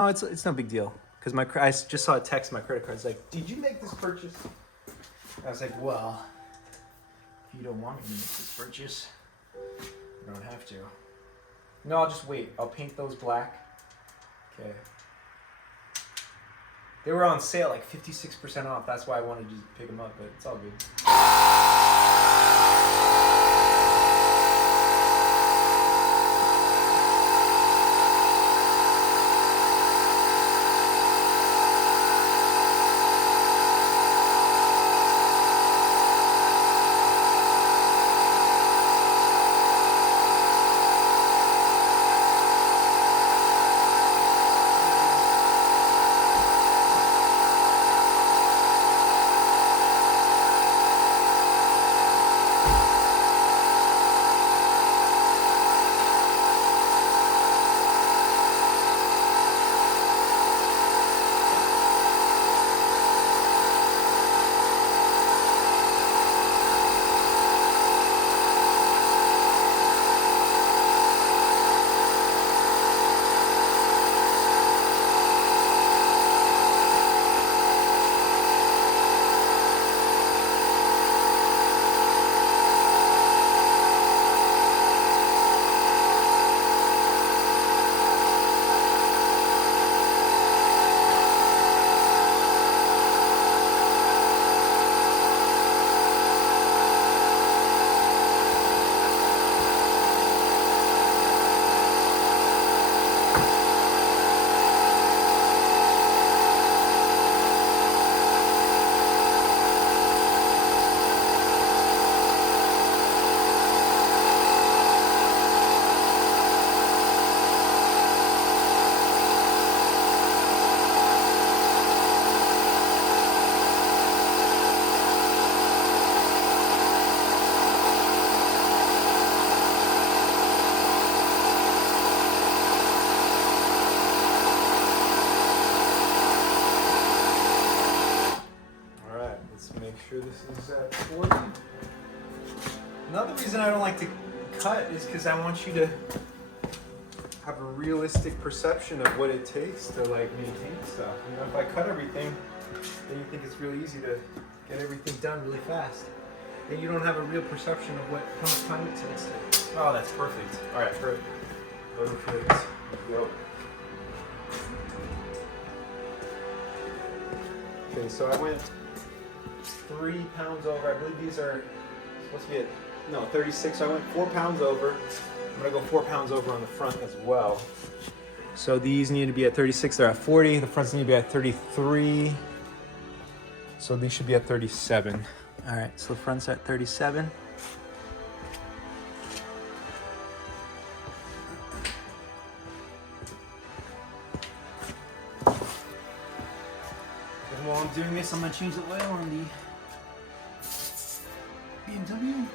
No, it's no big deal. Because I just saw a text. My credit card's like, "Did you make this purchase?" I was like, "Well, if you don't want me to make this purchase, you don't have to." No, I'll just wait. I'll paint those black. Okay. They were on sale, like 56% off. That's why I wanted to pick them up, but it's all good. Make sure this is at 40. Another reason I don't like to cut is because I want you to have a realistic perception of what it takes to like maintain stuff. You know, if I cut everything, then you think it's really easy to get everything done really fast. Then you don't have a real perception of how much time it takes to. Oh, that's perfect. All right, perfect. Perfect. Go. Okay, so I went 3 pounds over. I believe these are supposed to be 36. So I went 4 pounds over. I'm gonna go 4 pounds over on the front as well. So these need to be at 36. They're at 40. The fronts need to be at 33. So these should be at 37. All right. So the front's at 37. And while I'm doing this, I'm gonna change the oil on the BMW.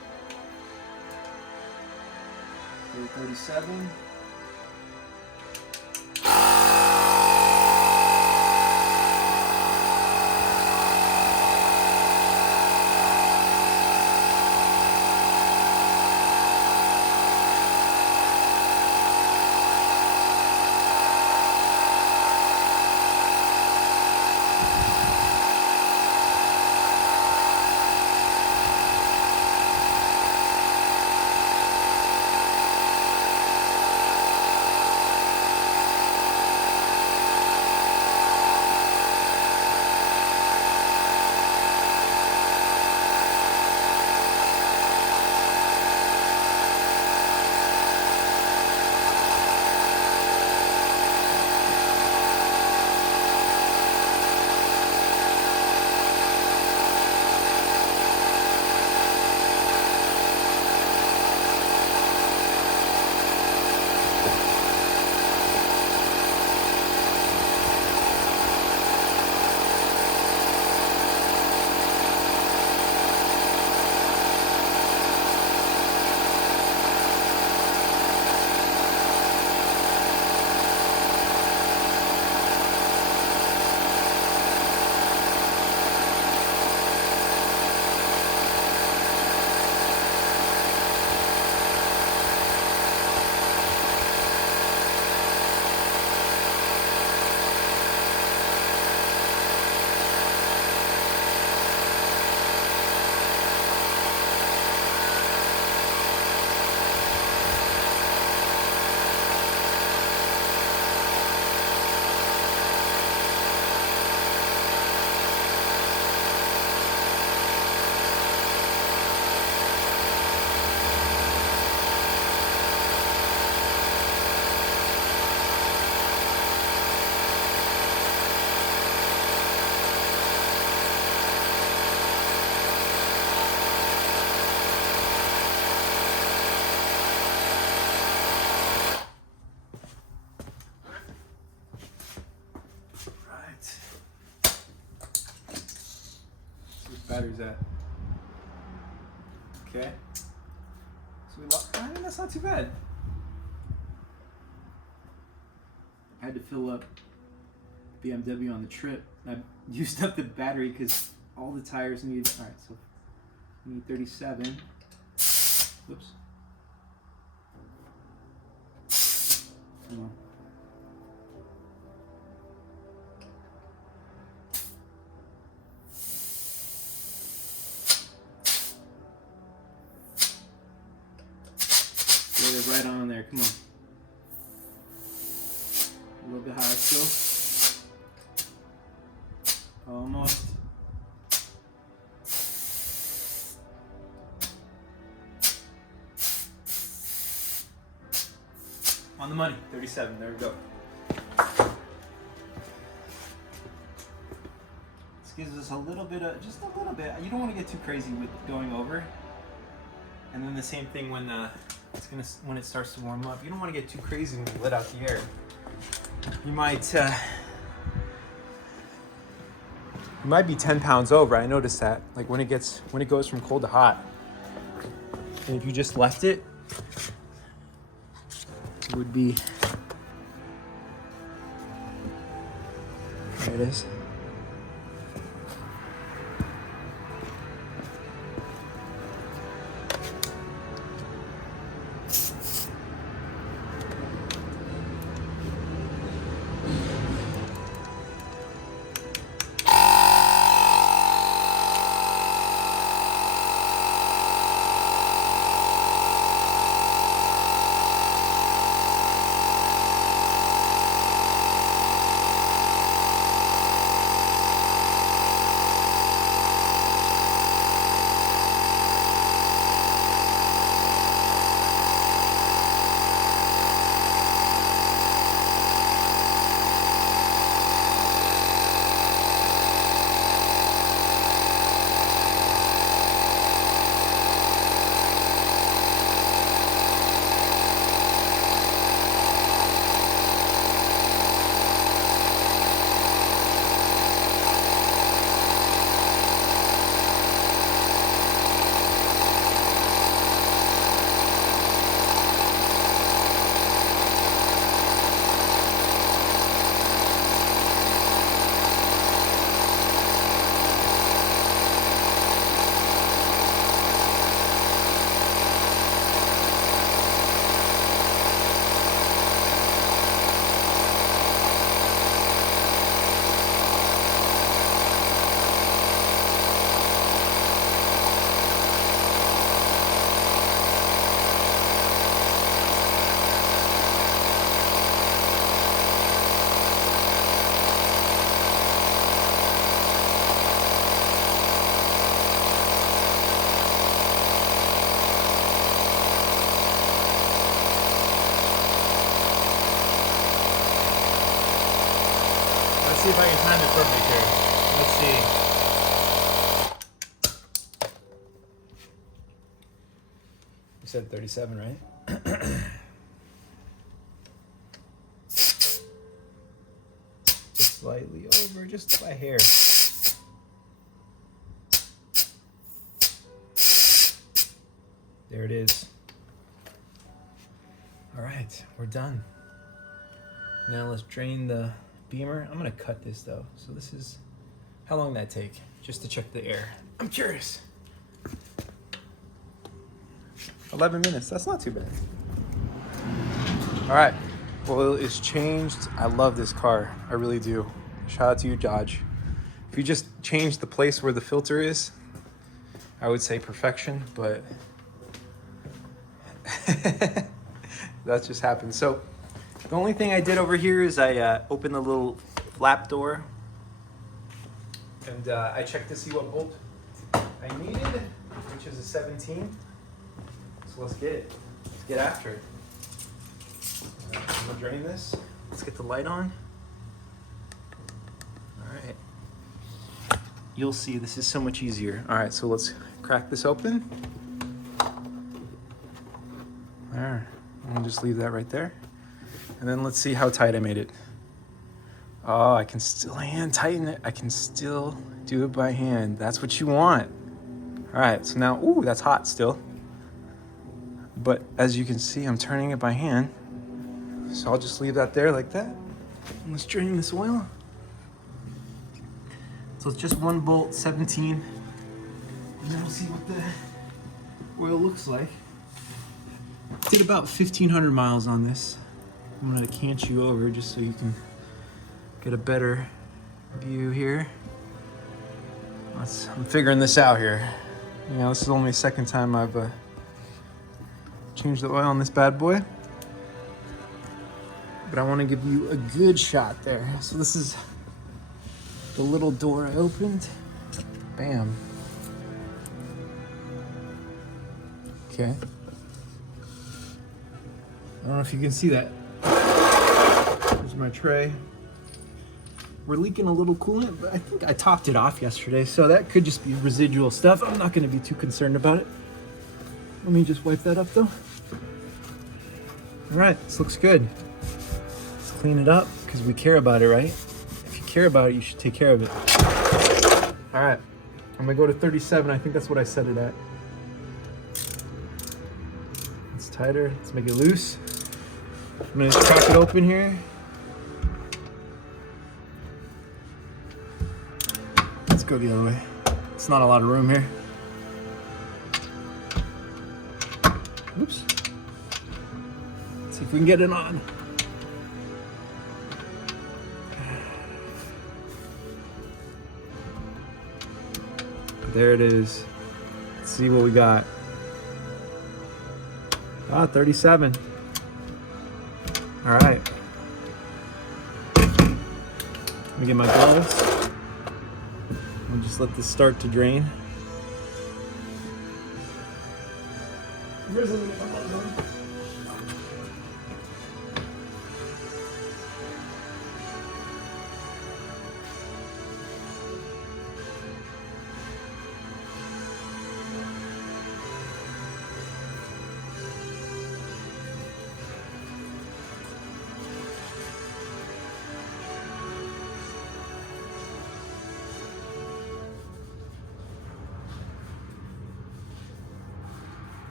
37. battery's at. Okay. So we lost. I mean, that's not too bad. I had to fill up BMW on the trip. I used up the battery because all the tires need. All right, so we need 37. Whoops. Come on. Get it right on there. Come on. A little bit higher still. Almost. On the money. 37. There we go. This gives us a little bit of, just a little bit. You don't want to get too crazy with going over. And then the same thing when when it starts to warm up. You don't want to get too crazy when you let out the air. You might be 10 pounds over. I noticed that. Like when it goes from cold to hot. And if you just left it, it would be. There it is. See if I can time it perfect here. Let's see. You said 37, right? Just slightly over, just by hair. There it is. All right, we're done. Now let's drain the Beamer. I'm gonna cut this though. So this is, how long did that take? Just to check the air. I'm curious. 11 minutes, that's not too bad. All right, oil is changed. I love this car, I really do. Shout out to you, Dodge. If you just change the place where the filter is, I would say perfection, but that just happened. So the only thing I did over here is I opened the little flap door and I checked to see what bolt I needed, which is a 17. So let's get it. Let's get after it. I'm gonna drain this. Let's get the light on. All right. You'll see this is so much easier. All right, so let's crack this open. There. I'll just leave that right there. And then let's see how tight I made it. Oh, I can still hand tighten it. I can still do it by hand. That's what you want. All right, so now, ooh, that's hot still. But as you can see, I'm turning it by hand. So I'll just leave that there like that. And let's drain this oil. So it's just one bolt, 17. And then we'll see what the oil looks like. Did about 1,500 miles on this. I'm gonna cant you over just so you can get a better view here. I'm figuring this out here. You know, this is only the second time I've changed the oil on this bad boy. But I want to give you a good shot there. So this is the little door I opened. Bam. Okay. I don't know if you can see that. There's my tray. We're leaking a little coolant, but I think I topped it off yesterday, so that could just be residual stuff. I'm not going to be too concerned about it. Let me just wipe that up though. All right, this looks good. Let's clean it up because we care about it, right? If you care about it, you should take care of it. All right, I'm gonna go to 37. I think that's what I set it at. It's tighter. Let's make it loose. I'm gonna just crack it open here. Let's go the other way. It's not a lot of room here. Oops. Let's see if we can get it on. There it is. Let's see what we got. Ah, 37. All right. Let me get my gloves. I'll just let this start to drain.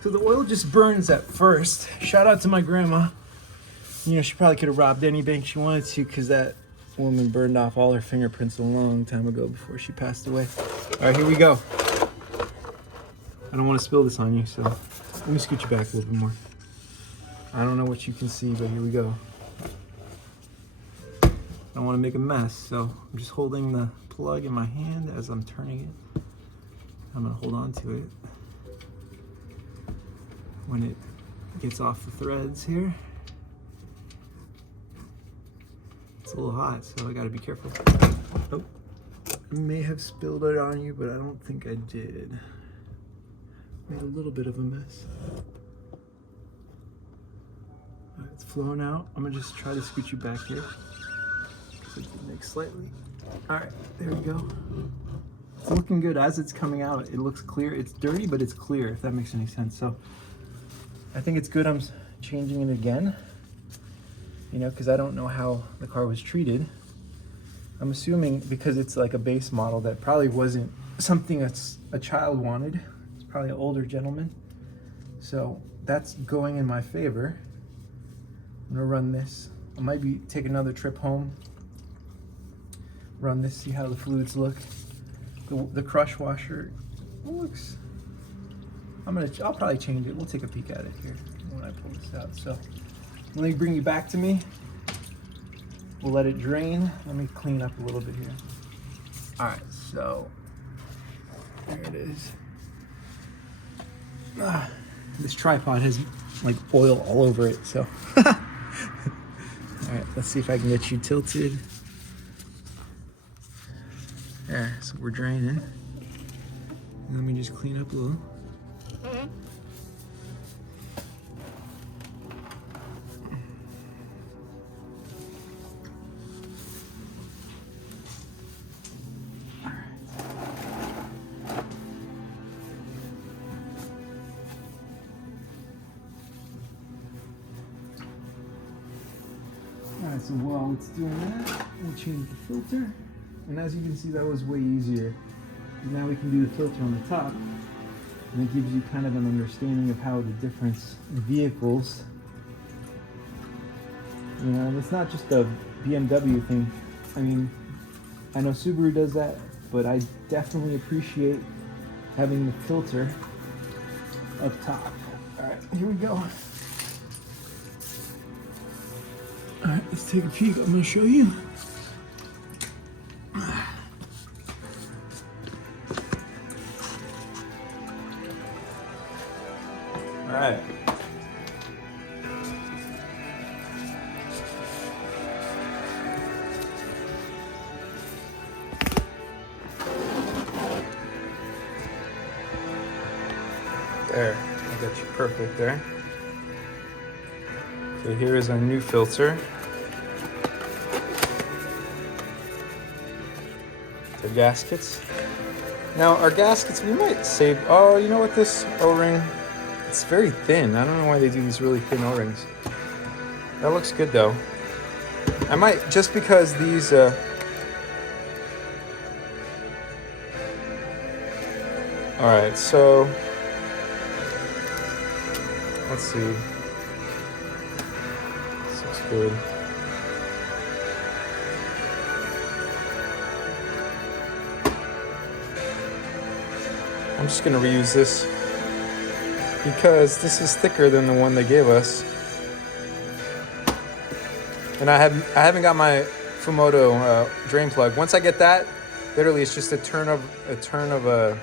So the oil just burns at first. Shout out to my grandma. You know, she probably could have robbed any bank she wanted to because that woman burned off all her fingerprints a long time ago before she passed away. All right, here we go. I don't want to spill this on you, so let me scoot you back a little bit more. I don't know what you can see, but here we go. I don't want to make a mess, so I'm just holding the plug in my hand as I'm turning it. I'm going to hold on to it. When it gets off the threads here. It's a little hot, so I gotta be careful. Oh, I may have spilled it on you, but I don't think I did. Made a little bit of a mess. All right, it's flowing out. I'm gonna just try to scoot you back here. So it can make slightly. All right, there we go. It's looking good as it's coming out. It looks clear. It's dirty, but it's clear, if that makes any sense. So I think it's good I'm changing it again, you know, because I don't know how the car was treated. I'm assuming because it's like a base model that probably wasn't something that's a child wanted. It's probably an older gentleman. So that's going in my favor. I'm gonna run this. I might take another trip home, run this, see how the fluids look. The crush washer looks, I'll probably change it. We'll take a peek at it here when I pull this out. So let me bring you back to me. We'll let it drain. Let me clean up a little bit here. All right, so there it is. This tripod has like oil all over it, so. All right, let's see if I can get you tilted. There, so we're draining. Let me just clean up a little. Alright, so while it's doing that, we'll change the filter. And as you can see, that was way easier. Now we can do the filter on the top. And it gives you kind of an understanding of how the difference in vehicles, you know, and it's not just a BMW thing. I mean, I know Subaru does that, but I definitely appreciate having the filter up top. Alright, here we go. Alright, let's take a peek. I'm going to show you. Alright. There, I got you perfect there. So here is our new filter. The gaskets. Now our gaskets, we might save, oh, you know what, this O-ring, it's very thin. I don't know why they do these really thin O-rings. That looks good though. I might, just because these, alright, so, let's see. This looks good. I'm just gonna reuse this because this is thicker than the one they gave us. And I haven't got my Fumoto drain plug. Once I get that, literally it's just a turn of a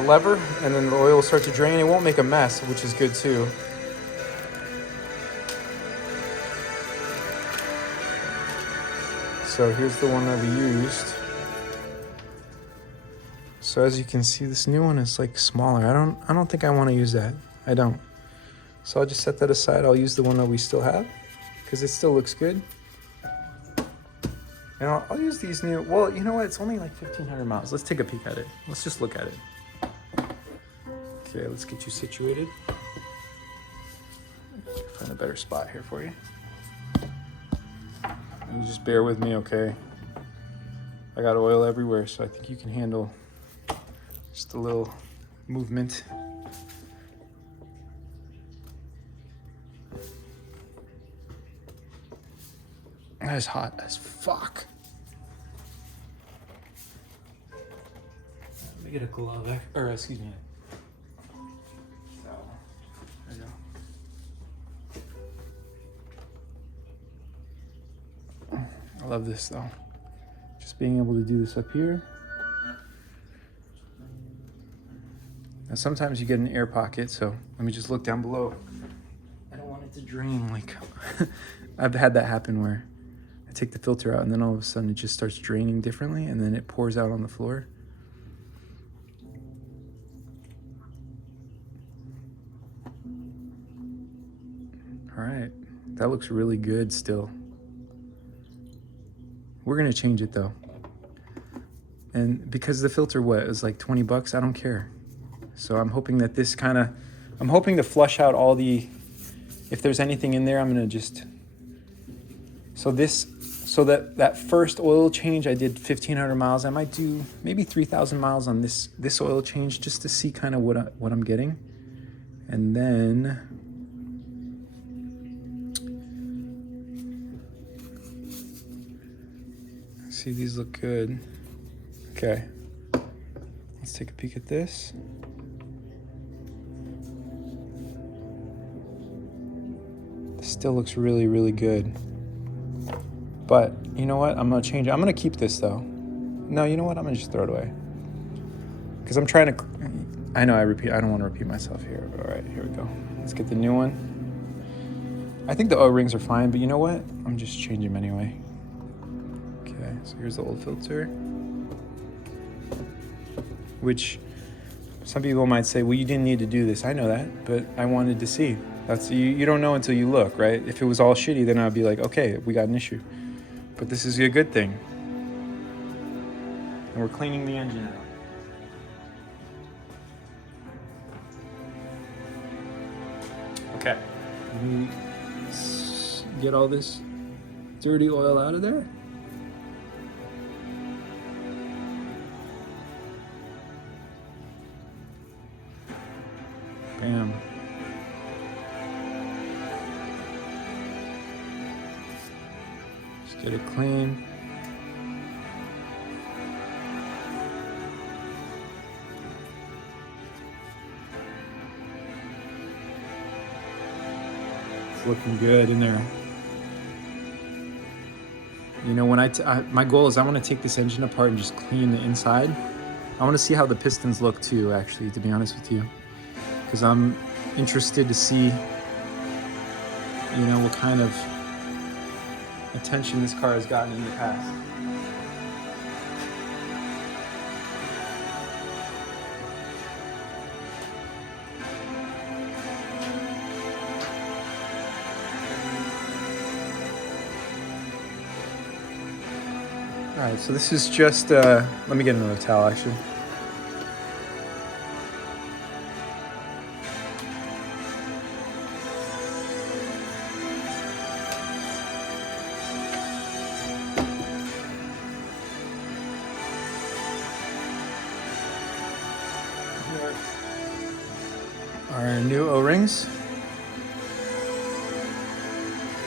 lever, and then the oil will start to drain. It won't make a mess, which is good too. So here's the one that we used. So as you can see, this new one is like smaller. I don't think I want to use that. I don't. So I'll just set that aside. I'll use the one that we still have because it still looks good. And I'll use these new, well, you know what? It's only like 1,500 miles. Let's take a peek at it. Let's just look at it. Okay, let's get you situated. Find a better spot here for you. And you just bear with me, okay? I got oil everywhere, so I think you can handle just a little movement. That is hot as fuck. Let me get a glove, or excuse me. There you go. I love this though. Just being able to do this up here. Now sometimes you get an air pocket, so let me just look down below. I don't want it to drain like, I've had that happen where I take the filter out and then all of a sudden it just starts draining differently and then it pours out on the floor. All right, that looks really good still. We're gonna change it though. And because the filter, what, it was like 20 bucks, I don't care. So I'm hoping that this I'm hoping to flush out all the, if there's anything in there, I'm gonna just, so that first oil change, I did 1,500 miles. I might do maybe 3,000 miles on this oil change just to see kind of what I'm getting. And then, see, these look good. Okay, let's take a peek at this. This still looks really, really good. But you know what? I'm gonna change it. I'm gonna keep this though. No, you know what? I'm gonna just throw it away. Because I'm trying to, I know I don't want to repeat myself here. All right, here we go. Let's get the new one. I think the O-rings are fine, but you know what? I'm just changing them anyway. Okay, so here's the old filter. Which some people might say, well, you didn't need to do this. I know that, but I wanted to see. That's you don't know until you look, right? If it was all shitty, then I'd be like, okay, we got an issue. But this is a good thing. And we're cleaning the engine out. Okay. Get all this dirty oil out of there. Bam. Just get it clean. It's looking good in there. You know, when my goal is I want to take this engine apart and just clean the inside. I want to see how the pistons look too, actually, to be honest with you. Because I'm interested to see, you know, what kind of attention this car has gotten in the past. All right, so this is just, let me get another towel actually. Our new O-rings.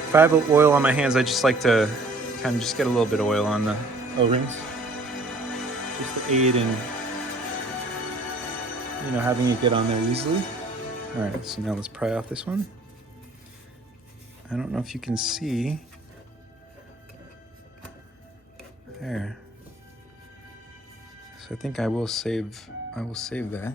If I have oil on my hands, I just like to kind of just get a little bit of oil on the O-rings, just to aid in, you know, having it get on there easily. All right, so now let's pry off this one. I don't know if you can see. There. So I think I will save that.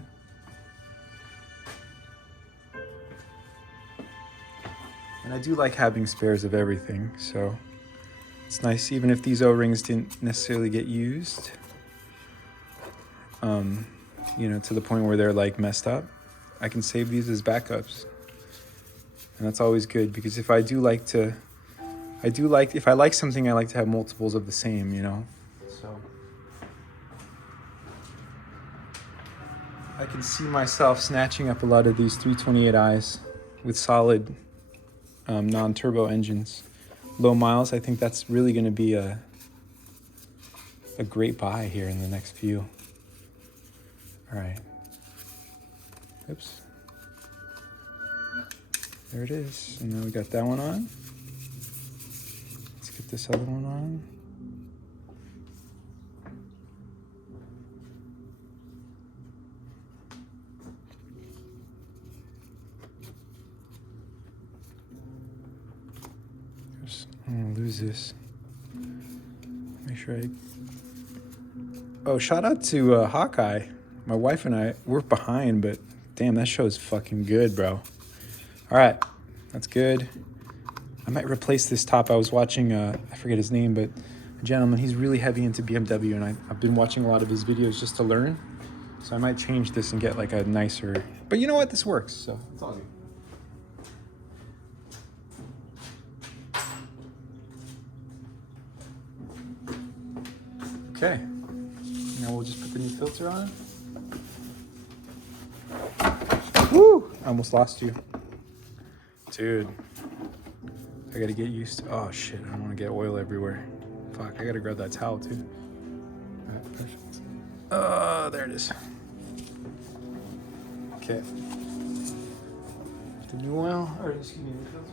And I do like having spares of everything, so it's nice even if these O-rings didn't necessarily get used, you know, to the point where they're like messed up. I can save these as backups. And that's always good because if I like something, I like to have multiples of the same, you know? So I can see myself snatching up a lot of these 328i's with solid non-turbo engines. Low miles, I think that's really going to be a great buy here in the next few. All right. Oops. There it is. And now we got that one on. Let's get this other one on. I'm gonna lose this. Make sure I... Oh, shout out to Hawkeye. My wife and I, we're behind, but damn, that show's fucking good, bro. All right, that's good. I might replace this top. I was watching, I forget his name, but a gentleman, he's really heavy into BMW, and I've been watching a lot of his videos just to learn. So I might change this and get like a nicer, but you know what? This works, so it's all good. Okay, now we'll just put the new filter on. Woo! I almost lost you. Dude, I gotta get used to, oh shit, I don't wanna get oil everywhere. Fuck, I gotta grab that towel too. All right, perfect. There it is. Okay. The new oil, or excuse me, new filter.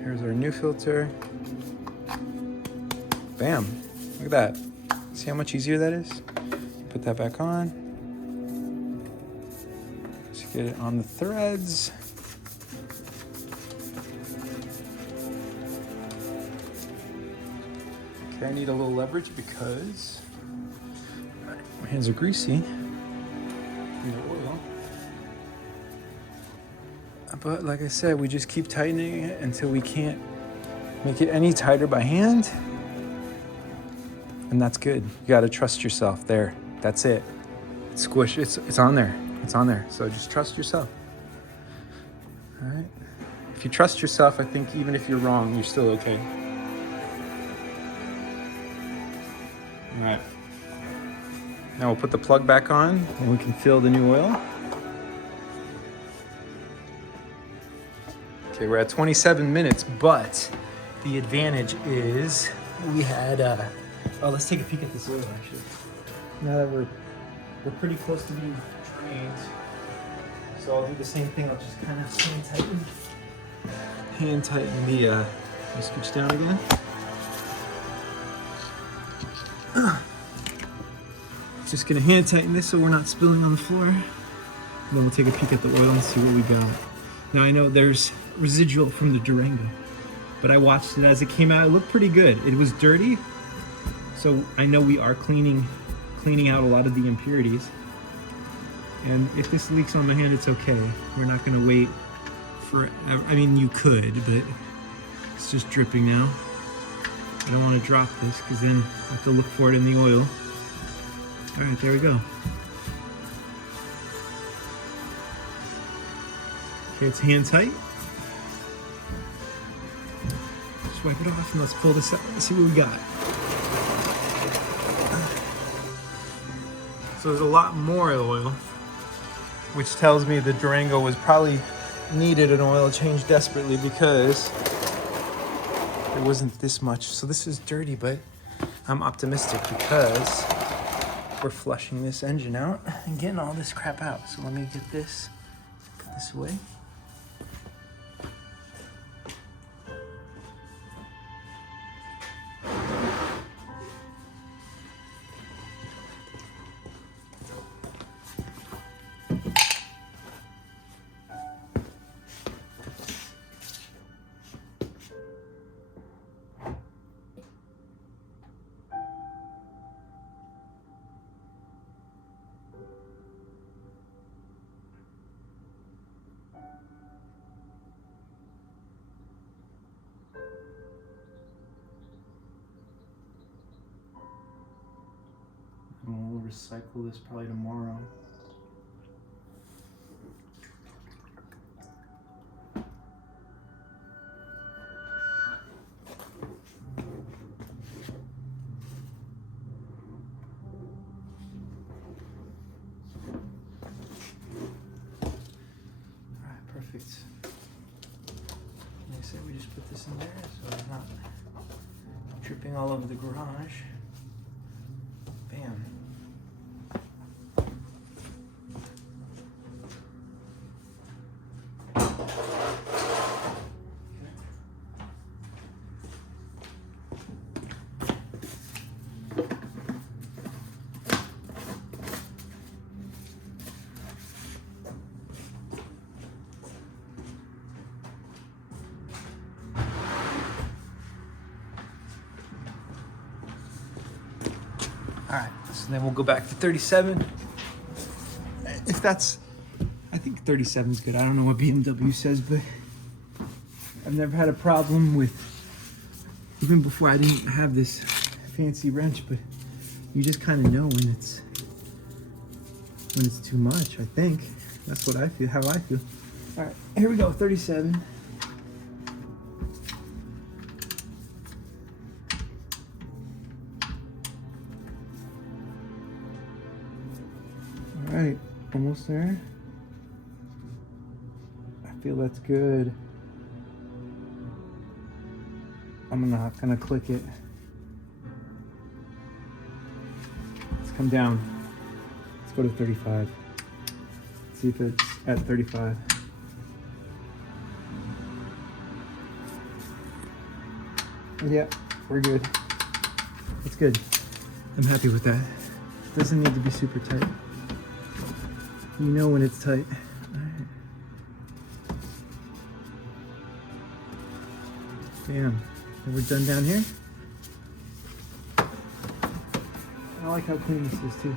Here's our new filter. Bam, look at that. See how much easier that is? Put that back on. Let's get it on the threads. Okay, I need a little leverage because my hands are greasy. Need oil. But like I said, we just keep tightening it until we can't make it any tighter by hand. And that's good. You gotta trust yourself there. That's it. Squish, it's on there. It's on there. So just trust yourself. All right. If you trust yourself, I think even if you're wrong, you're still okay. All right. Now we'll put the plug back on and we can fill the new oil. Okay, we're at 27 minutes, but the advantage is we had, oh, let's take a peek at this oil actually. Now that we're pretty close to being drained. So I'll do the same thing, I'll just kind of hand tighten the, let me scooch down again. Just gonna hand tighten this so we're not spilling on the floor. And then we'll take a peek at the oil and see what we got. Now I know there's residual from the Durango, but I watched it as it came out. It looked pretty good. It was dirty, so I know we are cleaning out a lot of the impurities. And if this leaks on my hand, it's okay. We're not gonna wait for, I mean, you could, but it's just dripping now. I don't want to drop this because then I have to look for it in the oil. All right, there we go. Okay, it's hand tight. Just wipe it off and let's pull this out and see what we got. So there's a lot more oil, which tells me the Durango was probably needed an oil change desperately because there wasn't this much. So this is dirty, but I'm optimistic because we're flushing this engine out and getting all this crap out. So let me get this, put this away. And we'll recycle this probably tomorrow. Alright, perfect. Like I said, we just put this in there so it's not dripping all over the garage. Bam. All right, so then we'll go back to 37. If that's, I think 37 is good. I don't know what BMW says, but I've never had a problem with, even before I didn't have this fancy wrench, but you just kind of know when it's too much, I think. That's what I feel, how I feel. All right, here we go, 37. All right, almost there. I feel that's good. I'm not gonna click it. Let's come down. Let's go to 35. See if it's at 35. Yeah, we're good. It's good. I'm happy with that. Doesn't need to be super tight. You know when it's tight. Alright. Bam. And we're done down here. I like how clean this is too.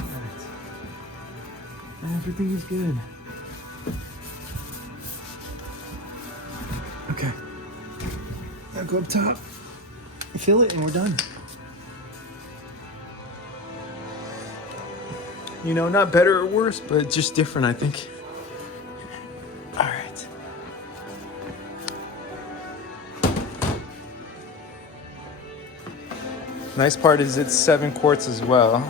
Alright. Everything is good. Okay. Now go up top. Fill it and we're done. You know, not better or worse, but just different, I think. All right. Nice part is it's 7 quarts as well.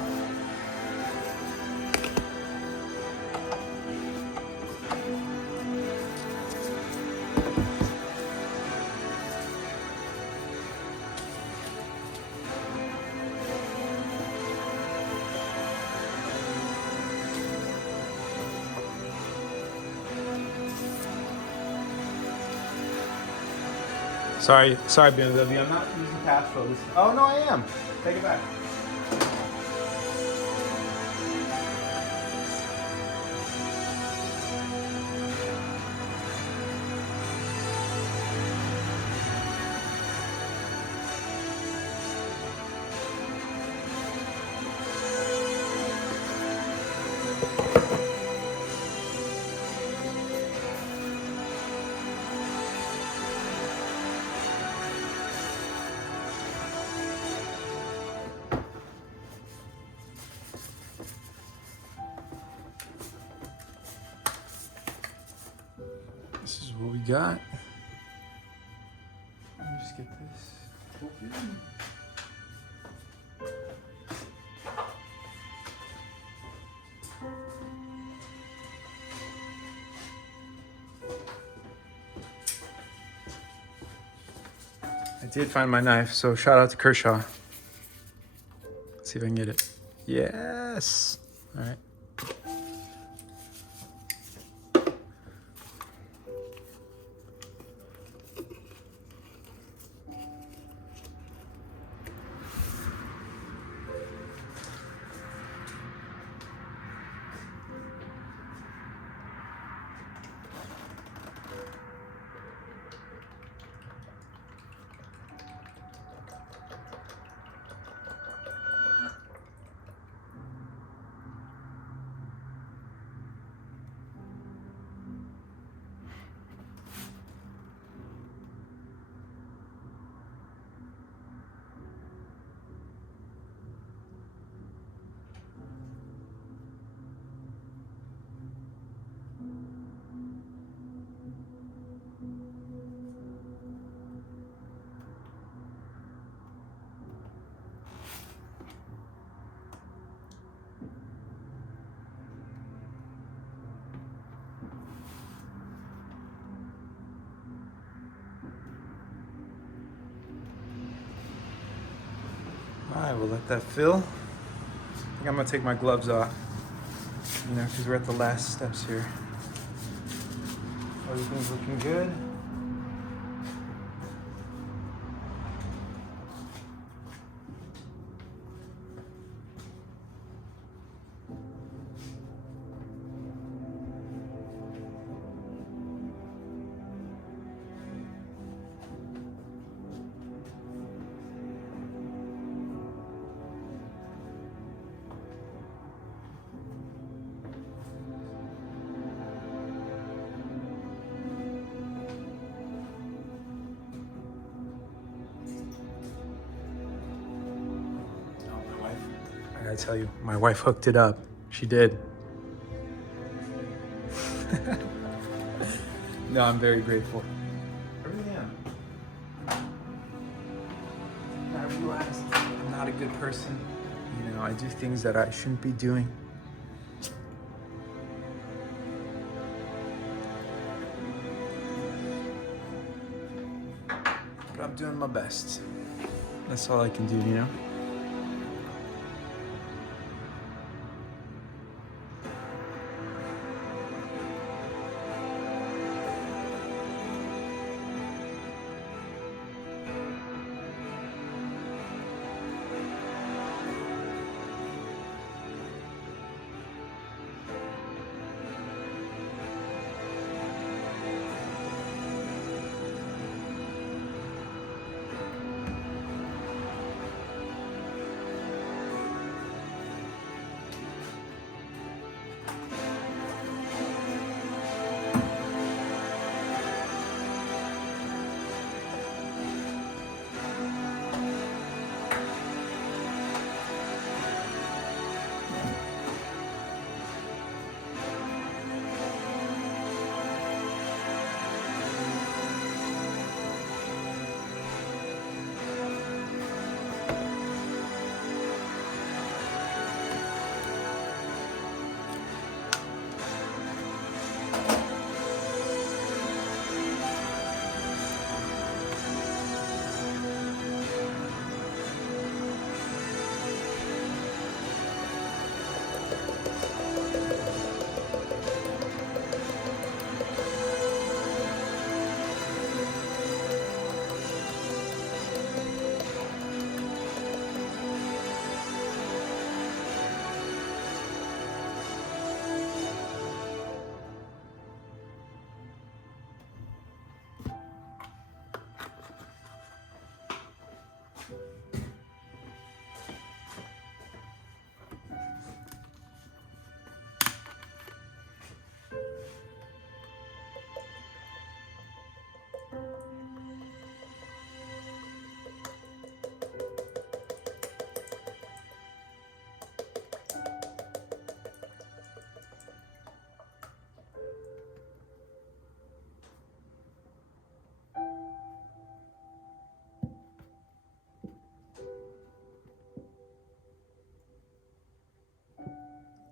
Sorry, BMW. I'm not using cash flow. Listen. Oh no, I am. Take it back. This is what we got. Let me just get this open. I did find my knife, so shout out to Kershaw. Let's see if I can get it. Yes. All right. All right, we'll let that fill. I think I'm gonna take my gloves off, you know, because we're at the last steps here. Everything's looking good. I gotta tell you, my wife hooked it up. She did. No, I'm very grateful. I really am. I realized I'm not a good person. You know, I do things that I shouldn't be doing. But I'm doing my best. That's all I can do, you know?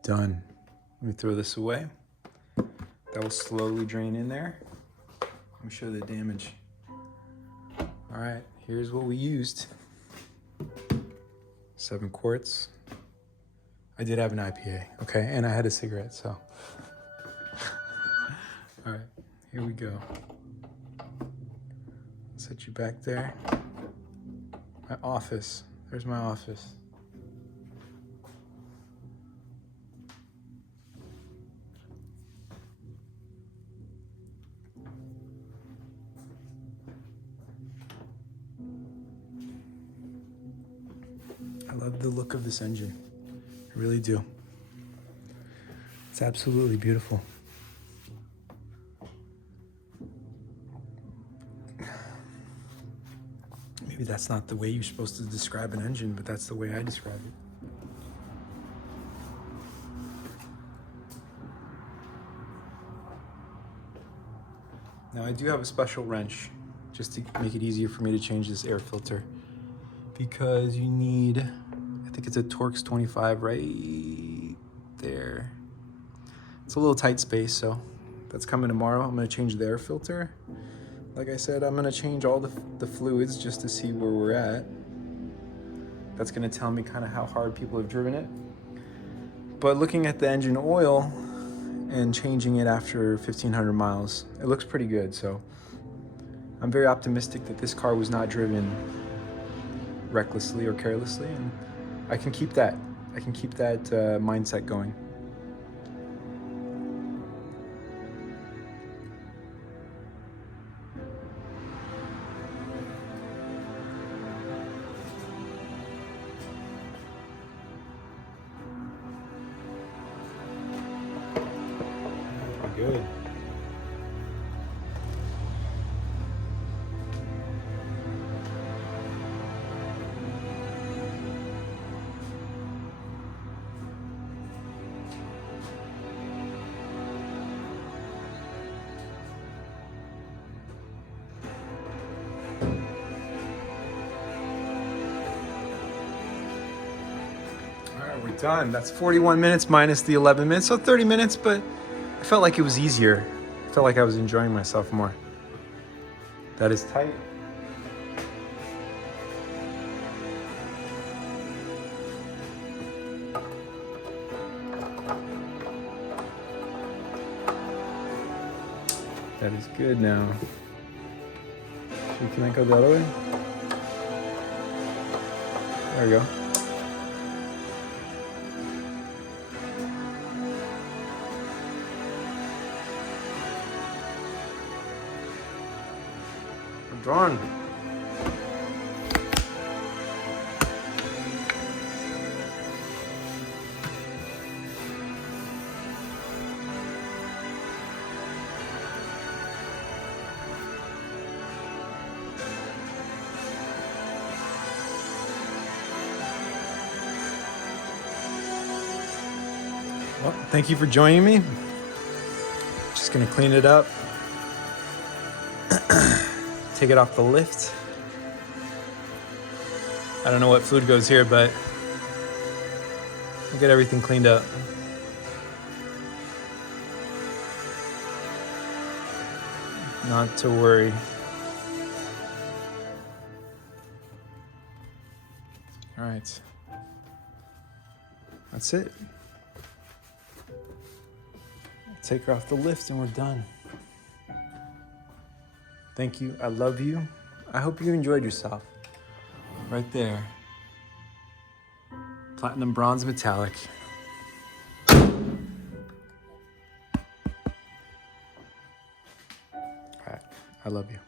Done. Let me throw this away. That will slowly drain in there. Let me show the damage. All right, here's what we used. 7 quarts. I did have an IPA, okay? And I had a cigarette, so. All right, here we go. Set you back there. My office. There's my office. I love the look of this engine. I really do. It's absolutely beautiful. Maybe that's not the way you're supposed to describe an engine, but that's the way I describe it. Now I do have a special wrench just to make it easier for me to change this air filter, because you need, I think it's a Torx 25 right there. It's a little tight space, so that's coming tomorrow. I'm gonna change the air filter. Like I said, I'm gonna change all the fluids just to see where we're at. That's gonna tell me kind of how hard people have driven it. But looking at the engine oil and changing it after 1,500 miles, it looks pretty good. So I'm very optimistic that this car was not driven recklessly or carelessly, and I can keep that. I can keep that mindset going. Good. All right, we're done. That's 41 minutes minus the 11 minutes, so 30 minutes, but I felt like it was easier. I felt like I was enjoying myself more. That is tight. That is good now. Can I go the other way? There we go. Done. Well, thank you for joining me. Just gonna clean it up. Take it off the lift. I don't know what fluid goes here, but we'll get everything cleaned up. Not to worry. All right. That's it. Take her off the lift and we're done. Thank you. I love you. I hope you enjoyed yourself. Right there. Platinum bronze metallic. All right. I love you.